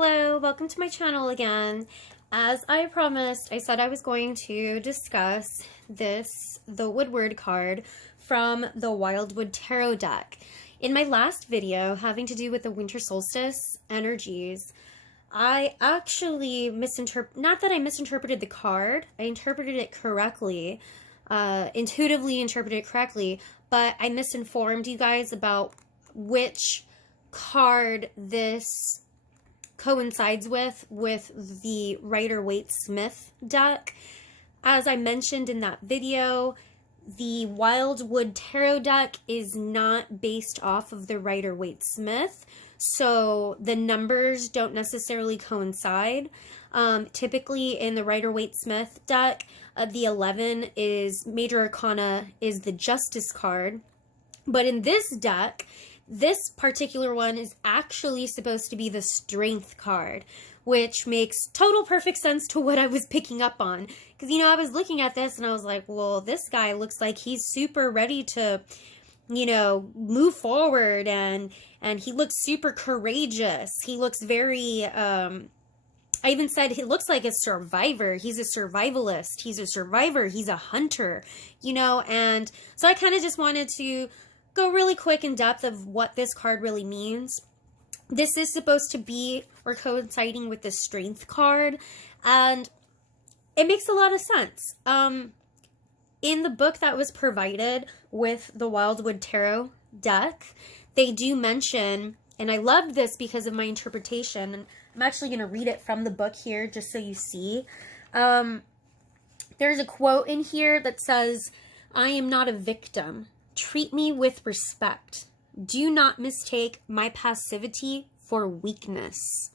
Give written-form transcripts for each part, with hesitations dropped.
Hello, welcome to my channel again. As I promised, I said I was going to discuss the Woodward card from the Wildwood Tarot deck. In my last video having to do with the Winter Solstice Energies, I actually not that I misinterpreted the card, I interpreted it correctly, intuitively interpreted it correctly, but I misinformed you guys about which card this coincides with the Rider-Waite Smith deck. As I mentioned in that video, the Wildwood Tarot deck is not based off of the Rider-Waite Smith, so the numbers don't necessarily coincide. Typically in the Rider-Waite Smith deck, the 11 is major arcana, is the Justice card, but in this deck, this particular one is actually supposed to be the Strength card, which makes total perfect sense to what I was picking up on. Because, you know, I was looking at this and I was like, well, this guy looks like he's super ready to, you know, move forward, and he looks super courageous. He looks very, I even said he looks like a survivor. He's a survivalist. He's a survivor. He's a hunter, you know, and so I kind of just wanted to go really quick in depth of what this card really means. This is supposed to be or coinciding with the Strength card, and it makes a lot of sense. In the book that was provided with the Wildwood Tarot deck, they do mention, and I loved this because of my interpretation, and I'm actually going to read it from the book here just so you see. There's a quote in here that says, "I am not a victim. Treat me with respect. Do not mistake my passivity for weakness."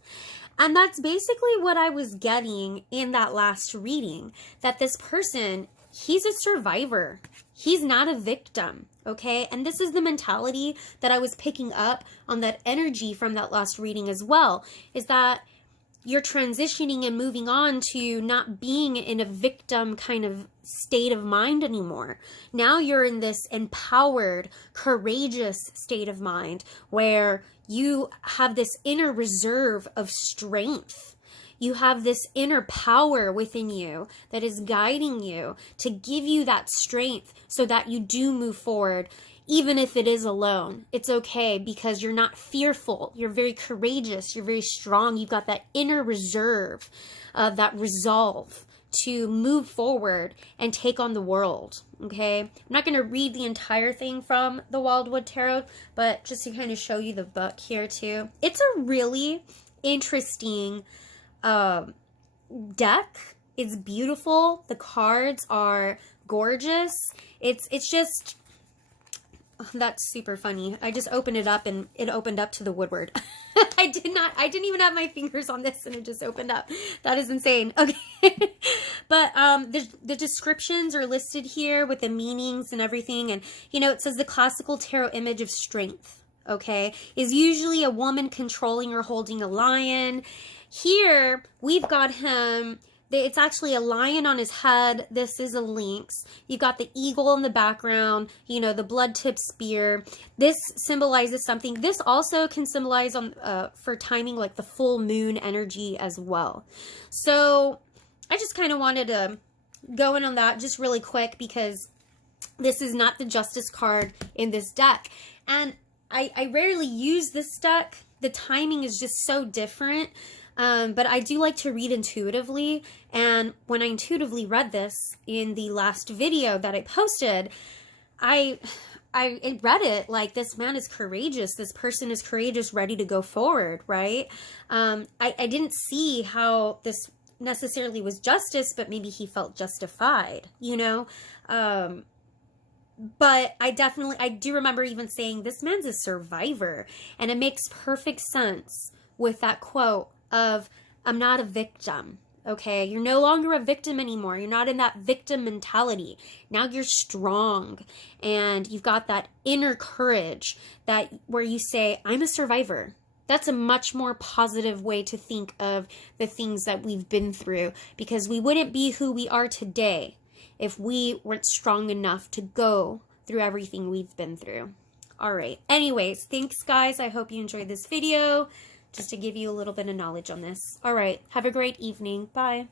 And that's basically what I was getting in that last reading, that this person, he's a survivor. He's not a victim, okay? And this is the mentality that I was picking up on that energy from that last reading as well, is that you're transitioning and moving on to not being in a victim kind of state of mind anymore. Now you're in this empowered, courageous state of mind where you have this inner reserve of strength. You have this inner power within you that is guiding you to give you that strength so that you do move forward. Even if it is alone, it's okay because you're not fearful. You're very courageous. You're very strong. You've got that inner reserve, that resolve to move forward and take on the world, okay? I'm not going to read the entire thing from the Wildwood Tarot, but just to kind of show you the book here too. It's a really interesting deck. It's beautiful. The cards are gorgeous. It's just... That's super funny. I just opened it up and it opened up to the Woodward. I didn't even have my fingers on this and it just opened up. That is insane. Okay. But the descriptions are listed here with the meanings and everything. And, you know, it says the classical tarot image of strength, okay, is usually a woman controlling or holding a lion. Here, we've got him... It's actually a lion on his head. This is a lynx. You've got the eagle in the background, you know, the blood-tipped spear. This symbolizes something. This also can symbolize on for timing, like the full moon energy as well. So I just kind of wanted to go in on that just really quick because this is not the Justice card in this deck. And I rarely use this deck. The timing is just so different. But I do like to read intuitively, and when I intuitively read this in the last video that I posted, I read it like this man is courageous, this person is courageous, ready to go forward, right? I didn't see how this necessarily was justice, but maybe he felt justified, you know? But I do remember even saying, this man's a survivor, and it makes perfect sense with that quote of, I'm not a victim, okay? You're no longer a victim anymore. You're not in that victim mentality. Now you're strong, and you've got that inner courage that where you say, I'm a survivor. That's a much more positive way to think of the things that we've been through, because we wouldn't be who we are today if we weren't strong enough to go through everything we've been through. All right. Anyways, thanks, guys. I hope you enjoyed this video. just to give you a little bit of knowledge on this. All right. Have a great evening. Bye.